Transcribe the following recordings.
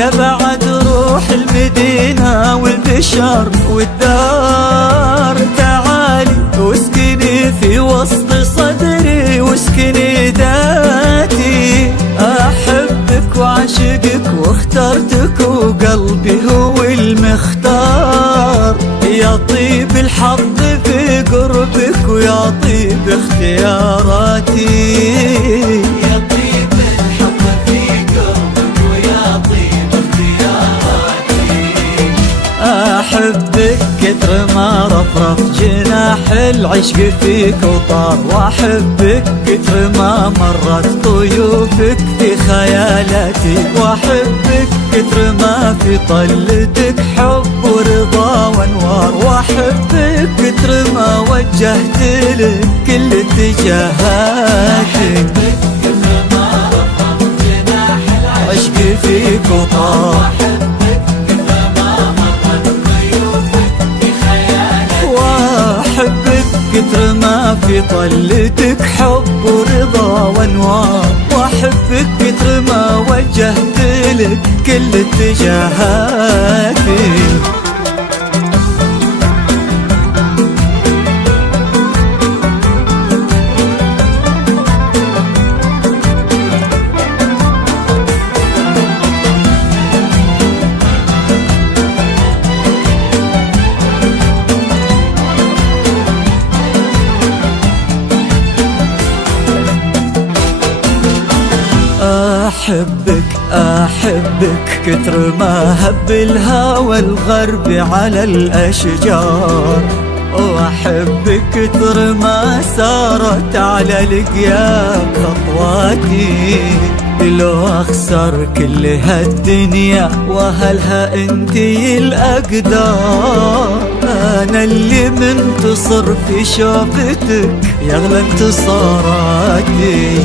يا بعد روح المدينة والبشر والدار، تعالي واسكني في وسط صدري واسكني ذاتي. أحبك وعشقك واخترتك وقلبي هو المختار، يا طيب الحظ في قربك ويا طيب اختياراتي. يا طيب الحظ في قربك ويا طيب اختياراتي. أحبك كثر ما رفرف جناح العشق فيك وطار، وأحبك كثر ما مرت طيوفك في خيالاتي، وأحبك كثر ما في طلتك حب ورضا وانوار، وأحبك كثر ما وجهت لك كل اتجاهاتي. أحبك كثر ما رفرف جناح العشق فيك وطار، كثر ما في طلتك حب ورضا وانوار، واحبك كثر ما وجهت لك كل اتجاهاتي. أحبك كتر ما هب الهوى الغرب على الأشجار، وأحبك كتر ما سارت على لقياك خطواتي. لو أخسر كل هالدنيا وأهلها انتي الأقدار، أنا اللي منتصر في شوفتك يغلى انتصاراتي.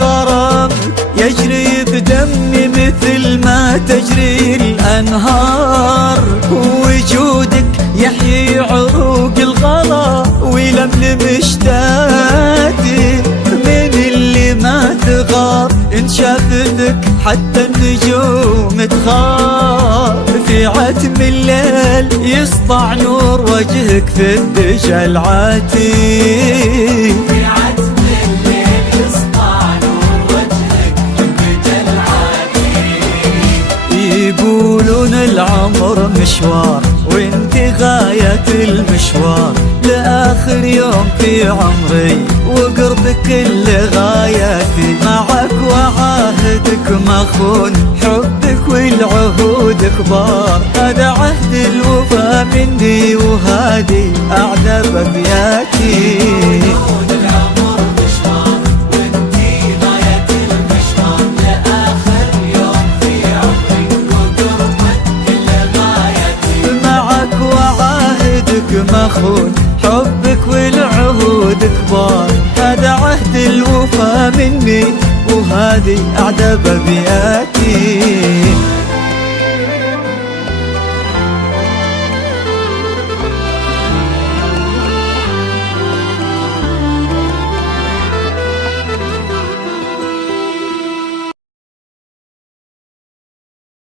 غرامك يجري بدمي مثل ما تجري الأنهار، ووجودك يحيي عروق الغلا ويلملم اشتاتي. من اللي ما تغار إن شافتك حتى النجوم تخاف، في عتم الليل يسطع نور وجهك في الدجى العاتي. يقولون العمر مشوار وانت غاية المشوار، لآخر يوم في عمري وقربك اللي غاياتي. معك وعاهدك مخون حبك والعهود كبار، هذا عهد الوفا مني وهادي أعذب أبياتي. مخون حبك والعهود كبار، هذا عهد الوفا مني وهذه أعذب أبياتي.